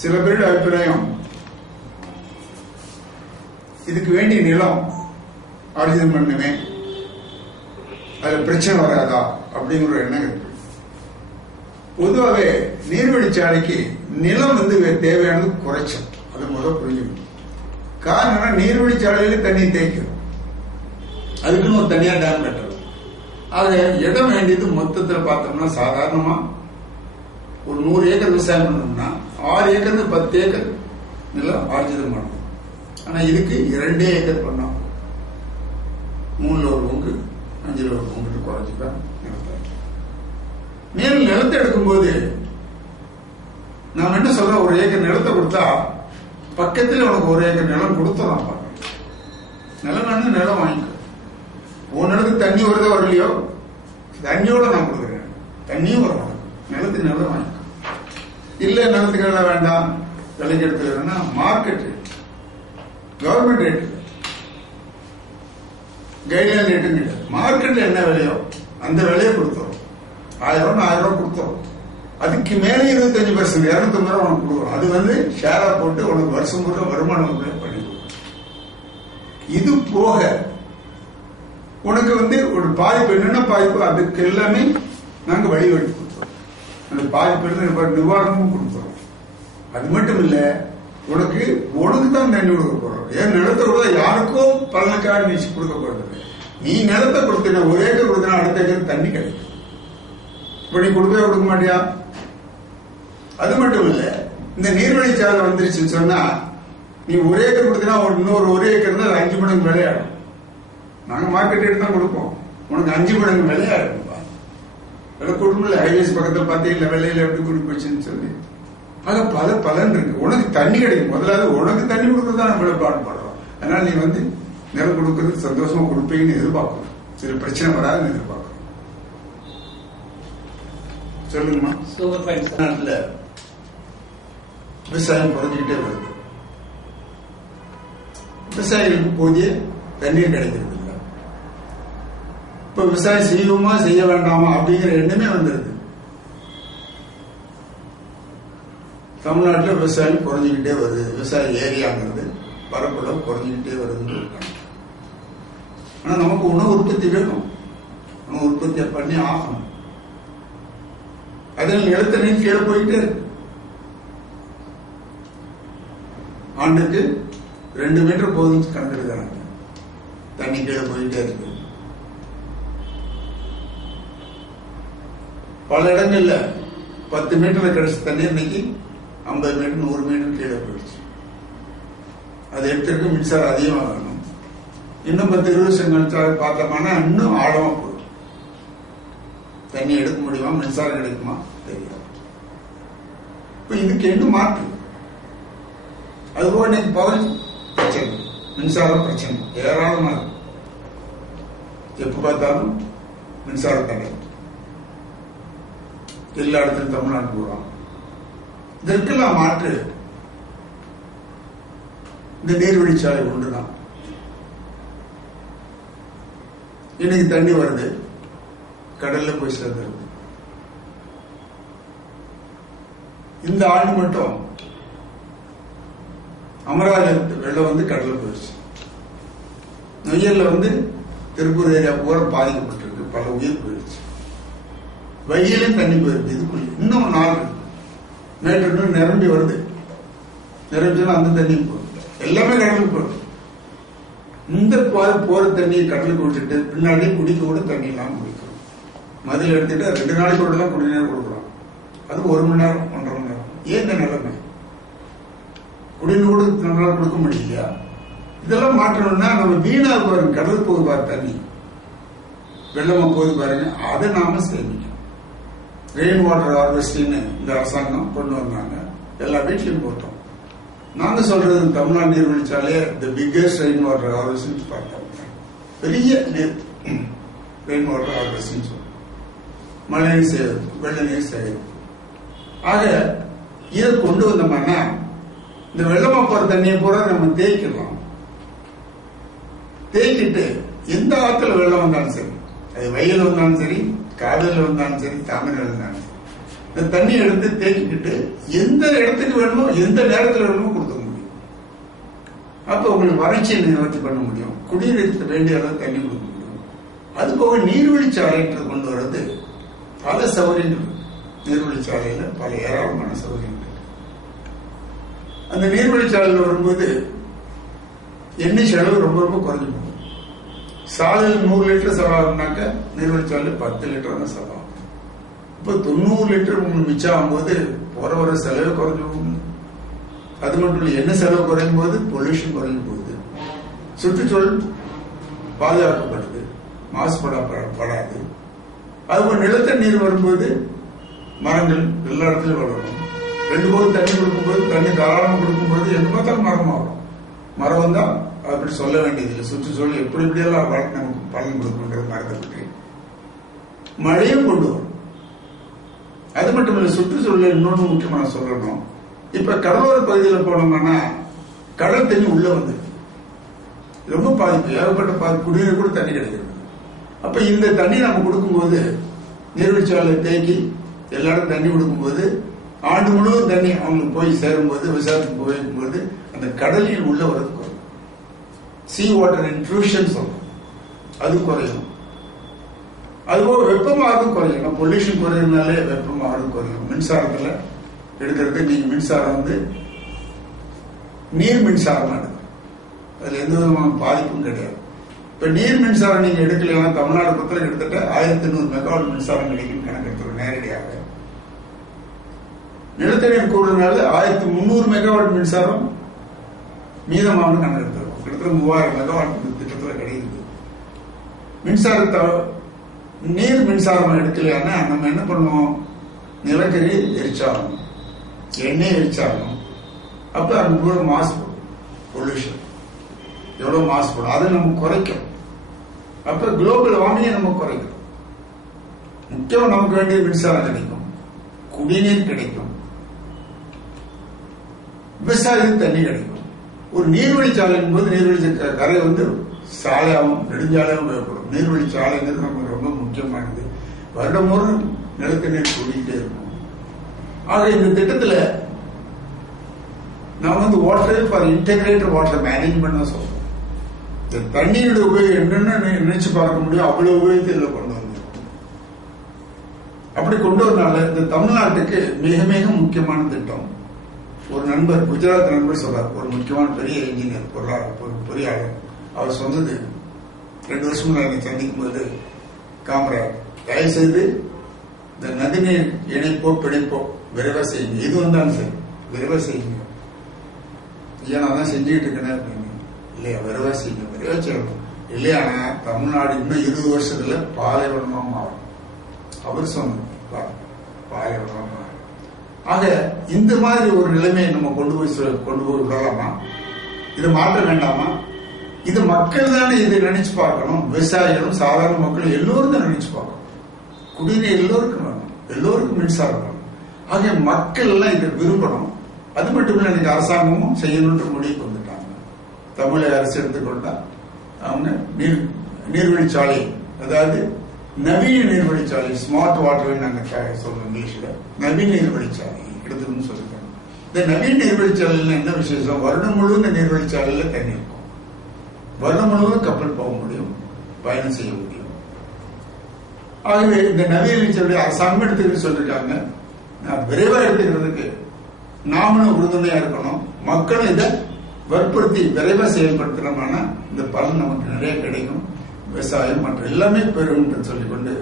சில பேருடைய அபிப்பிராயம் இதுக்கு வேண்டிய நிலம் ஆர்ஜிதம் பண்ணுவேன், அதுல பிரச்சனை வராதா அப்படிங்கிற எண்ணம் இருக்கு. பொதுவாகவே நீர்வழிச்சாலைக்கு நிலம் தேவையானது குறைச்சல், அது முதல் புரிஞ்சுக்கணும். காரணம் நீர்வழிச்சாலையில தண்ணி தேய்க்கும், அதுக்குன்னு ஒரு தனியா டேம் கட்டணும். ஆக இடம் வேண்டியது மொத்தத்தில் பார்த்தோம்னா சாதாரணமா ஒரு 100 ஏக்கர் விவசாயம் பண்ணோம்னா 6 ஏக்கர் 10 ஏக்கர் நிலம் ஆர்ஜிதம் பண்ணணும். ஆனா இதுக்கு 2 ஏக்கர் பண்ணோம், 3ல ஒரு பங்கு 5ல ஒரு பங்கு குறைஞ்சுதான் நிலத்தை. மேலும் நிலத்தை எடுக்கும்போது நாம என்ன சொல்றோம், 1 ஏக்கர் நிலத்தை கொடுத்தா பக்கத்தில் உனக்கு 1 ஏக்கர் நிலம் கொடுத்துறான். நிலம் வேணும், நிலம் வாங்கிக்க. உன் நிலத்துக்கு தண்ணி வருதோ வரலையோ, தண்ணியோட நான் கொடுக்குறேன், தண்ணியும் வரும், நிலத்துக்கு நிலம் வாங்கிக்க. இல்ல நிலத்துக்கு நிலம் வேண்டாம், விலைக்கு எடுத்துக்கிறேன்னா market rate, government rate, guideline rate கிடையாது. மார்க்கெட்ல என்ன விலையோ அந்த விலையை கொடுத்துரும். 1000 1000 கொடுத்துரும். அதுக்கு மேலே 25% 250 ரூபா உனக்கு கொடுக்குறோம். அது ஷேரா போட்டு உனக்கு வருஷம் முறை வருமானம் பண்ணி. இது போக உனக்கு ஒரு பாதிப்பு, என்னென்ன பாதிப்பு, அதுக்கு எல்லாமே நாங்க வழிவகுத்து கொடுத்தோம். அந்த பாதிப்பு நிவாரணமும் கொடுத்துறோம். அது மட்டும் இல்ல, உனக்கு தான் தண்ணி கொடுக்க போறோம். ஏன் நிலத்தை கூட யாருக்கோ பலனுக்காக நீ கொடுக்க போறது. நீ நிலத்தை கொடுத்தீங்க, 1 ஏக்கர் கொடுத்தா அடுத்த ஏக்கர் தண்ணி கிடைக்கும். இப்ப நீ கொடுக்கவே கொடுக்க மாட்டியா? அது மட்டும் இல்ல, இந்த நீர்வழிச்சாலை வந்துருச்சுன்னு சொன்னா நீ 1 ஏக்கர் கொடுத்தா இன்னொரு 1 ஏக்கர் தான் 5 மடங்கு விளையாடும். நாங்க மார்க்கெட் ரேட் தான் கொடுப்போம், உனக்கு 5 மடங்கு விளையாடும். விலை கொடுக்கல, ஹைவேஸ் பக்கத்தில் பார்த்தீங்க விலையில எப்படி கூடி போச்சுன்னு சொல்லி. ஆக பல பலன் இருக்கு. உனக்கு தண்ணி கிடைக்கும். முதலாவது உனக்கு தண்ணி கொடுக்கறதுதான் நம்ம பாடுபடுறோம். அதனால நீ நிலம் கொடுக்கறதுக்கு சந்தோஷமா கொடுப்பீங்கன்னு எதிர்பார்க்கணும். சில பிரச்சனை வராதுன்னு எதிர்பார்க்கணும். சொல்லுங்கம்மா. நாட்டுல விவசாயம் குறைஞ்சிக்கிட்டே வருது. விவசாயிகளுக்கு போதிய தண்ணீர் கிடைக்கிறது இல்லை. இப்ப விவசாயம் செய்வோமா செய்ய வேண்டாமா அப்படிங்கிற எண்ணமே வந்துருது. தமிழ்நாட்டில் விவசாயம் குறைஞ்சிக்கிட்டே வருது. விவசாய ஏரியாங்கிறது பரப்புல குறைஞ்சிக்கிட்டே வருதுன்னு இருக்காங்க. ஆனா நமக்கு உணவு உற்பத்தி வேணும், உணவு உற்பத்தியை பண்ணி ஆகணும். அதில் நிலத்த நீர் கீழே போயிட்டே இருக்கு. ஆண்டுக்கு 2 மீட்டர் போதும் கணக்கெடுக்கிறாங்க, தண்ணி கீழே போயிட்டே இருக்கு. பல இடங்கள்ல 10 மீட்டர்ல கிடைச்ச தண்ணி இன்னைக்கு 50 மீட்டர் 100 மீட்டர் கீழே போயிடுச்சு. அது எடுத்துருக்கு மின்சாரம் அதிகமாக வேணும். இன்னும் 10-20 வருஷம் கழிச்சா பார்த்தோம்னா இன்னும் ஆழமா போயிடும். தண்ணி எடுக்க முடியுமா, மின்சாரம் கிடைக்குமா தெரியாது. இப்ப இதுக்கு என்ன மாற்று? அதுபோல இன்னைக்கு பவர் பிரச்சனை, மின்சார பிரச்சனை ஏராளமா இருக்கு. எப்ப பார்த்தாலும் மின்சார தடை எல்லா இடத்துலையும் தமிழ்நாடு போறோம். இதற்கெல்லாம் மாற்று இந்த நீர்வழிச்சாலை ஒன்றுதான். இன்னைக்கு தண்ணி வருது, கடல்ல போய் சேர்ந்துருது. இந்த ஆண்டு மட்டும் அமராவதி வெள்ளம் கடல்ல போயிடுச்சு. நொய்யல்ல திருப்பூர் ஏரியா பூரா பாதிக்கப்பட்டிருக்கு, பல உயிர் போயிடுச்சு. வையிலும் தண்ணி போயிருக்கு. இதுக்குள்ள இன்னும் 4 மீட்டர் நிரம்பி வருது. நிரம்பிச்சுன்னா அந்த தண்ணி போகுது, எல்லாமே கடலுக்கு போகுது. இந்த போற தண்ணியை கடலுக்கு விட்டுட்டு பின்னாடி குடிக்க கூட தண்ணி இல்லாம குடிக்கிறோம். மதில் எடுத்துட்டு 2 நாளைக்கு கூட தான் குடிநீர் கொடுக்குறோம். அது 1 மணி நேரம் 1.5 மணி நேரம். ஏன் இந்த நிலைமை? குடிநீர் கூட நம்மளால கொடுக்க முடியலையா? இதெல்லாம் மாற்றணும்னா நம்ம வீணா பாருங்க, கடலுக்கு போகுது பாரு தண்ணி, வெள்ளமா போகுது பாருங்க, அதை நாம சேமிக்கணும். ரெயின் வாட்டர் ஹார்வெஸ்டிங் இந்த அரசாங்கம் கொண்டு வந்தாங்க, எல்லா வீட்லயும் போட்டோம். நாங்க சொல்றது தமிழ்நாடு நீர்வழிச்சாலே the biggest rain water harvesting பார்த்தோம். பெரிய ரெயின் வாட்டர் ஹார்வெஸ்டிங் சொல்றோம். மழை நீர் சேகரிப்பு, வெள்ள நீர் சேகரிப்பு. ஆக இதை கொண்டு வந்தோம்னா இந்த வெள்ளமா போற தண்ணியை பூரா நம்ம தேய்க்கலாம். தேய்க்கிட்டு எந்த ஆத்துல வெள்ளம் வந்தாலும் சரி, அது வயல் வந்தாலும் சரி, காதல் வந்தாலும் சரி, தாமிரம் வந்தாலும் சரி, இந்த தண்ணி எடுத்து தேக்கிக்கிட்டு எந்த இடத்துக்கு வேணுமோ எந்த நேரத்தில் வேணுமோ கொடுத்துக்க முடியும். அப்ப உங்களுக்கு வறட்சியை நிவர்த்தி பண்ண முடியும், குடிநீருக்கு வேண்டிய அளவு தண்ணி கொடுக்க முடியும். அது போக நீர்வழிச்சாலைன்றது கொண்டு வர்றது பல சௌகரியங்கள். நீர்வழிச்சாலையில பல ஏராளமான சௌகரியங்கள். அந்த நீர்வழிச்சாலையில் வரும்போது எண்ணெய் செலவு ரொம்ப ரொம்ப குறைஞ்சு போகும். சாலையில் 100 லிட்டர் செலவாகுனாக்க நீர்வழிச்சாலையில் 10 லிட்டர் தான் செலவாகும். இப்போ 90 லிட்டர் உங்களுக்கு மிச்சம் ஆகும்போது போற வர செலவு குறைஞ்சு போகும். அது மட்டும் இல்லை, எண்ணெய் செலவு குறையும் போது பொல்யூஷன் குறைஞ்சு போகுது, சுற்றுச்சூழல் பாதுகாக்கப்படுது, மாசுபடாது. அதுபோல் நிலத்தடி நீர் வரும்போது மரங்கள் எல்லா இடத்துலயும் வளரும். 2 போது தண்ணி கொடுக்கும்போது, தண்ணி தாராளமாக கொடுக்கும்போது எங்க பார்த்தாலும் மரம் ஆகும். மரம் வந்தா அப்படி சொல்ல வேண்டியதில்லை. சுற்றுச்சூழல் எப்படி எப்படியெல்லாம் நமக்கு பலன் கொடுக்குன்றது மரத்தை பற்றி. மழையும் கொண்டு வரும். அது மட்டும் இல்லை, சுற்றுச்சூழல் இன்னொன்று முக்கியமான சொல்லணும். இப்ப கடலோர பகுதியில் போனோம்னா கடல் தண்ணி உள்ள வந்து ரொம்ப பாதிப்பு, ஏகப்பட்ட பாதிப்பு, குடிநீர் கூட தண்ணி கிடைக்கிறது. அப்ப இந்த தண்ணி நம்ம கொடுக்கும்போது, நீர்வழிச்சாலை தேக்கி எல்லா இடம் தண்ணி கொடுக்கும்போது, ஆண்டு முழுவதும் தண்ணி அவங்களுக்கு போய் சேரும்போது, விவசாயத்துக்கு போகும்போது அந்த கடலில் உள்ள வரது குறையும். சீ வாட்டர் இன்ட்ரூஷன் சொல்றோம், அது குறையும். அதுபோக வெப்பமாகவும் குறையும். பொல்யூஷன் குறையினாலே வெப்பமாகவும் குறையும். மின்சாரத்துல எடுக்கிறது, நீங்க மின்சாரம் வந்து நீர் மின்சாரம் எடுக்கும், அதுல எந்த விதமான பாதிப்பும் கிடையாது. இப்ப நீர் மின்சாரம் நீங்க எடுக்கலைன்னா தமிழ்நாடு பொறுத்தவரை கிட்டத்தட்ட 1100 மெகாவாட் மின்சாரம் கிடைக்கும் கணக்கெடுத்துரும் நேரடியாக. நிலத்தடி நீர் கூடுறதுனால 1300 மெகாவாட் மின்சாரம் மீதமாக கணக்கெடுத்துரும். கிட்டத்தட்ட 3000 மெகாவாட் திட்டத்துல கிடைக்குது. மின்சாரத்தை நீர் மின்சாரம் எடுக்கலைன்னா நம்ம என்ன பண்ணுவோம், நிலக்கரி எரிச்சாகணும், எண்ணெய் எரிச்சாகணும். அப்ப அது மாசுபடும், பொல்யூஷன் எவ்வளவு மாசுபடும், அதை நம்ம குறைக்கும். அப்ப குளோபல் வார்மிங்கை நம்ம குறைக்கும். முக்கியம் நமக்கு வேண்டிய மின்சாரம் கிடைக்கும், குடிநீர் கிடைக்கும், விவசாயத்துக்கு தண்ணி கிடைக்கும். ஒரு நீர்வழிச்சாலையின் போது நீர்வழி கரை வந்து சாலையாகவும் நெடுஞ்சாலையாகவும் ஏற்படும். நீர்வழிச்சாலைங்கிறது நமக்கு ரொம்ப முக்கியமானது. வருடம் ஒரு நிலத்தடி நீர் கூடிக்கிட்டே இருக்கும். ஆக இந்த திட்டத்துல நான் வந்து water for integrated water management சொல்றேன். இந்த தண்ணீருடைய உபயோகம் என்னன்னு நினைச்சு பார்க்க முடியும், அவ்வளவு உபயோகத்தை இதுல கொண்டு வந்து. அப்படி கொண்டு வரனால இந்த தமிழ்நாட்டுக்கு மிக மிக முக்கியமான திட்டம். ஒரு நண்பர், குஜராத் நண்பர் சொல்றார், ஒரு முக்கியமான பெரிய இன்ஜினியர், பொறியாளர், அவர் சொன்னது 2 வருஷம் முன்னாடி சந்திக்கும் போது, காமராஜ் தயவு செய்து இந்த நதிநீர் இணைப்போ பிணைப்போ விரைவா செய்யுங்க, எது வந்தாலும் சரி விரைவா செய்யுங்க. ஐயா நான் தான் செஞ்சுக்கிட்டு இருக்கேன் அப்படின்னு. இல்லையா, விரைவா செய்யுங்க, விரைவா செய்யணும். இல்லையானா தமிழ்நாடு இன்னும் 20 வருஷத்துல பாலைவனமா மாறும். அவர் சொன்ன பாலைவனமா மாறும். ஆக இந்த மாதிரி ஒரு நிலைமையை நம்ம கொண்டு போய் விடலாமா? இதை மாற்ற வேண்டாமா? இது மக்கள் தானே இதை நினைச்சு பார்க்கணும். விவசாயிகளும் சாதாரண மக்களும் எல்லோரும் தான் நினைச்சு பார்க்கணும். குடிநீர் எல்லோருக்கும் வேணும், எல்லோருக்கும் மின்சாரம் வேணும். ஆகிய மக்கள் எல்லாம் இதை விரும்பணும். அது மட்டும் இல்லை, இன்னைக்கு அரசாங்கமும் செய்யணுன்ற முடிவுக்கு வந்துட்டாங்க. தமிழக அரசு எடுத்துக்கொண்டா அவங்க நீர்வழிச்சாலை, அதாவது நவீன நீர்வழிச்சாலை, ஸ்மார்ட் வாட்டர் நாங்க சொல்றோம் இங்கிலீஷ்ல, நவீன நீர்வழிச்சாலை எடுத்துக்கணும்னு சொல்லிருக்காங்க. இந்த நவீன நீர்வழிச்சாலையில என்ன விசேஷம், வருடம் முழுவதும் இந்த நீர்வழிச்சாலையில தண்ணி இருக்கும். வருடம் முழுவதும் கப்பல் போக முடியும், பயணம் செய்ய முடியும். ஆகவே இந்த நவீன நீர்வழிச்சாலை அரசாங்கம் எடுத்துக்கிட்டு சொல்லிருக்காங்க. விரைவா எடுத்துக்கிறதுக்கு நாமளும் உறுதுணையா இருக்கணும். மக்களும் இதை வற்புறுத்தி விரைவா செயல்படுத்தணும்னா இந்த பலன் நமக்கு நிறைய கிடைக்கும். விவசாயம் மற்ற எல்லாமே பெறும் என்று சொல்லிக்கொண்டு